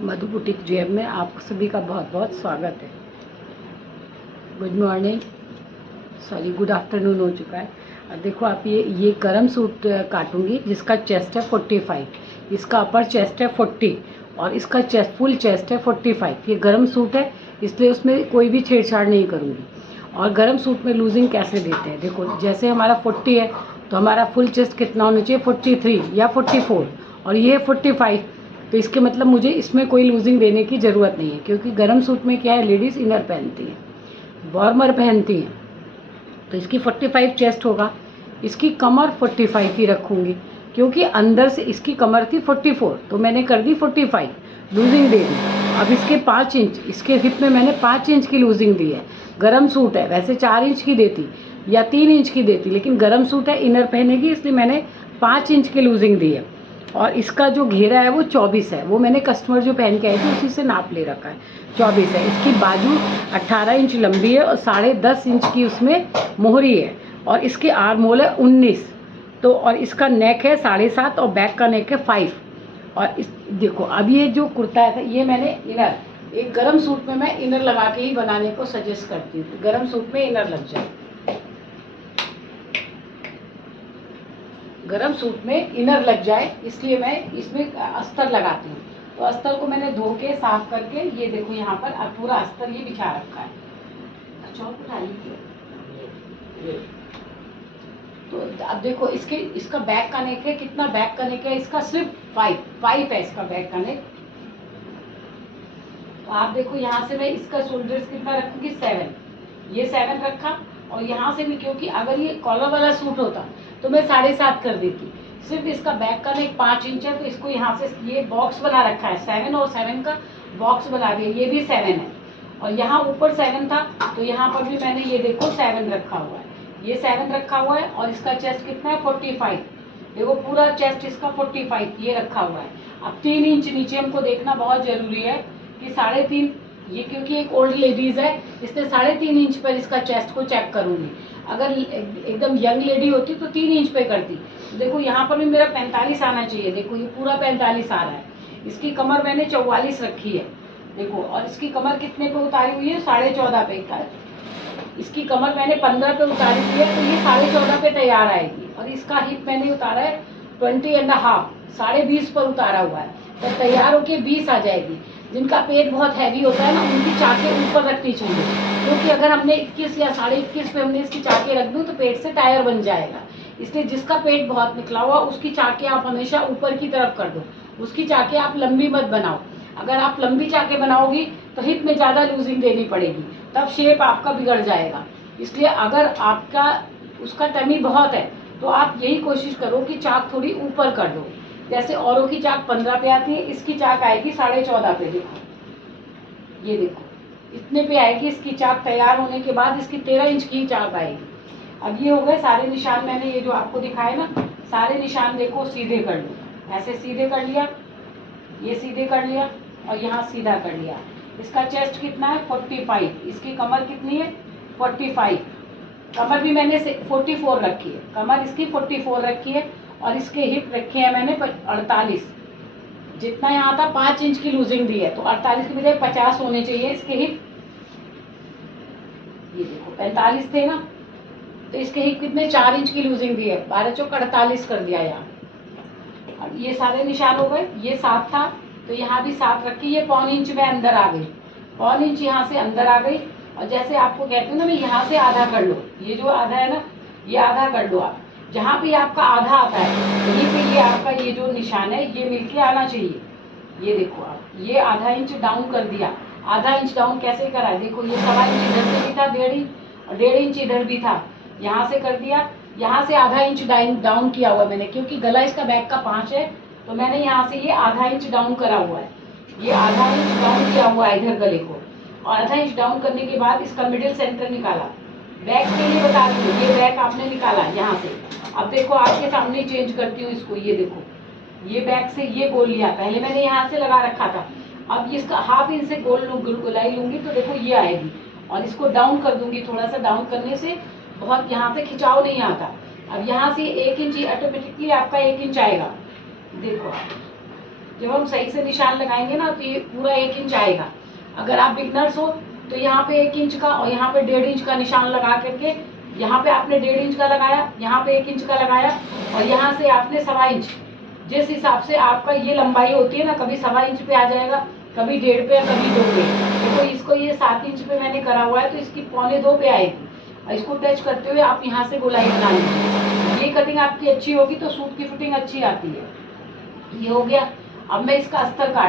मधु boutique जेब में आप सभी का बहुत बहुत स्वागत है। Good morning, sorry good afternoon हो चुका है। अब देखो आप ये गरम सूट काटूंगी जिसका चेस्ट है 45, इसका अपर चेस्ट है 40 और इसका चेस्ट फुल चेस्ट है 45। ये गरम सूट है इसलिए उसमें कोई भी छेड़छाड़ नहीं करूँगी। और गरम सूट में लूजिंग कैसे देते हैं, देखो जैसे हमारा 40 है तो हमारा फुल चेस्ट कितना होना चाहिए 43 या 44 और ये है 45। तो इसके मतलब मुझे इसमें कोई लूजिंग देने की ज़रूरत नहीं है, क्योंकि गरम सूट में क्या है, लेडीज़ इनर पहनती हैं, वार्मर पहनती हैं। तो इसकी 45 चेस्ट होगा, इसकी कमर 45 ही रखूँगी, क्योंकि अंदर से इसकी कमर थी 44 तो मैंने कर दी 45, लूजिंग दे दी। अब इसके 5 इंच, इसके हिप में मैंने 5 इंच की लूजिंग दी है। गरम सूट है, वैसे 4 इंच की देती या 3 इंच की देती, लेकिन गरम सूट है, इनर पहनेगी, इसलिए मैंने 5 इंच की लूजिंग दी है। और इसका जो घेरा है वो 24 है, वो मैंने कस्टमर जो पहन के आई थी उसी से नाप ले रखा है, 24 है। इसकी बाजू 18 इंच लंबी है और 10.5 इंच की उसमें मोहरी है और इसके आर्म होल है 19। तो और इसका नेक है 7.5 और बैक का नेक है 5। और इस देखो अब ये जो कुर्ता है ये मैंने इनर, एक गरम सूट में मैं इनर लगा के ही बनाने को सजेस्ट करती हूँ, गरम सूट में इनर लग जाए। गरम सूट में इनर लग जाए इसलिए मैं इसमें अस्तर लगाती हूँ। तो अस्तर को मैंने धो के साफ करके ये देखो यहाँ पर पूरा अस्तर ये बिछा रखा है। चौक उठा लीजिए। तो अब देखो इसका बैक का नेक है, कितना बैक का नेक है इसका, सिर्फ 5 है इसका बैक का नेक। तो आप देखो यहाँ से मैं इसका शोल्डर्स कितना रखूंगी, 7, ये 7 रखा। और यहाँ से भी, क्योंकि अगर ये कॉलर वाला सूट होता तो मैं 7.5 कर देती। सिर्फ इसका बैक का नेक 5 इंच है, तो इसको यहाँ से ये बॉक्स बना रखा है, 7 और 7 का बॉक्स बना दिया, ये भी 7 है। और यहाँ ऊपर 7 था तो यहाँ पर भी मैंने ये देखो 7 रखा हुआ है, ये 7 रखा हुआ है। और इसका चेस्ट कितना है 45, देखो पूरा चेस्ट इसका 45 ये रखा हुआ है। अब 3 इंच नीचे हमको देखना बहुत जरूरी है कि 3.5, ये क्योंकि एक ओल्ड लेडीज है इसलिए 3.5 इंच पर इसका चेस्ट को चेक करूंगी। अगर एकदम यंग लेडी होती तो 3 इंच पे करती। तो देखो यहाँ पर भी मेरा 45 आना चाहिए, देखो ये पूरा 45 आ रहा है। इसकी कमर मैंने 44 रखी है देखो, और इसकी कमर कितने पे उतारी हुई है, 14.5 पे। इसकी कमर मैंने 15 पे उतारी हुई है, तो ये 14.5 पे तैयार आएगी। और इसका हिप मैंने उतारा है 20.5, 20.5 पर उतारा हुआ है, तो तैयार होके 20 आ जाएगी। जिनका पेट बहुत हैवी होता है ना, उनकी चाके ऊपर रखनी चाहिए, क्योंकि अगर हमने 21 या 21.5 पे हमने इसकी चाके रख दूँ तो पेट से टायर बन जाएगा। इसलिए जिसका पेट बहुत निकला हुआ उसकी चाके आप हमेशा ऊपर की तरफ कर दो, उसकी चाके आप लंबी मत बनाओ। अगर आप लंबी चाके बनाओगी तो हिप में ज़्यादा लूजिंग देनी पड़ेगी, तब शेप आपका बिगड़ जाएगा। इसलिए अगर आपका उसका टमी बहुत है तो आप यही कोशिश करो कि चाक थोड़ी ऊपर कर दो। जैसे औरों की चाक 15 पे आती है, इसकी चाक आएगी 14.5 पे। देखो ये देखो इतने पे आएगी इसकी चाक। तैयार होने के बाद इसकी 13 इंच की चाक आएगी। अब ये हो गए सारे निशान, मैंने ये जो आपको दिखाए ना सारे निशान, देखो सीधे कर लो, ऐसे सीधे कर लिया, ये सीधे कर लिया और यहाँ सीधा कर लिया। इसका चेस्ट कितना है 45, इसकी कमर कितनी है 45, कमर भी मैंने 44 रखी है, कमर इसकी 44 रखी है। और इसके हिप रखे हैं मैंने 48, जितना यहाँ था 5 इंच की लूजिंग दी है, तो 48 की बजाय 50 होने चाहिए इसके हिप। ये देखो 45 थे ना, तो इसके हिप कितने 4 इंच की लूजिंग दी है, 12 चौक 48 कर दिया यहाँ। अब ये सारे निशान हो गए, ये 7 था तो यहाँ भी 7 रखी, ये 1.25 इंच में अंदर आ गई, 1.25 इंच यहाँ से अंदर आ गई। और जैसे आपको कहते हैं ना, मैं यहाँ से आधा कर लो, ये जो आधा है ना ये आधा कर लो आप, जहाँ भी आपका आधा आता है यहीं पे ये आपका ये जो निशान है ये मिलके आना चाहिए। ये देखो आप, ये आधा इंच डाउन कर दिया। आधा इंच डाउन कैसे करा है, देखो ये 1.25 इंच इधर से भी था, 1.5 इंच इधर भी था, यहाँ से कर दिया। यहाँ से आधा इंच डाउन किया हुआ मैंने, क्योंकि गला इसका बैक का 5 है तो मैंने यहाँ से ये आधा इंच डाउन करा हुआ है, ये आधा इंच डाउन किया हुआ है इधर गले को। और आधा इंच डाउन करने के बाद इसका मिडिल सेंटर निकाला। बैक के लिए बता दूँ, ये बैक आपने निकाला यहाँ से। अब देखो आपके सामने चेंज करती हूँ इसको, ये देखो ये बैक से ये गोल लिया, पहले मैंने यहाँ से लगा रखा था, अब इसका हाफ इंच से गोलाई लूंगी तो देखो ये आएगी। और इसको डाउन कर दूंगी, थोड़ा सा डाउन करने से बहुत यहाँ से खिंचाव नहीं आता। अब यहाँ से 1 इंच ऑटोमेटिकली आपका 1 इंच आएगा, देखो जब हम सही से निशान लगाएंगे ना तो ये पूरा 1 इंच आएगा। अगर आप बिगनर्स हो तो यहाँ पे 1 इंच का और यहाँ पे 1.5 इंच का निशान लगा करके, यहाँ पे आपने 1.5 इंच का लगाया, यहाँ पे 1 इंच का लगाया और यहाँ से आपने 1.25 इंच, जिस हिसाब से आपका ये लंबाई होती है ना, कभी 1.25 इंच पे आ जाएगा, कभी 1.5 पे, कभी 2 पे। तो इसको ये 7 इंच पे मैंने करा हुआ है तो इसकी 1.25 पे आएगी और इसको टच करते हुए आप यहाँ से गोलाई बना लीजिए। ये कटिंग आपकी अच्छी होगी तो सूट की फिटिंग अच्छी आती है। ये हो गया। अब मैं इसका अस्तर काट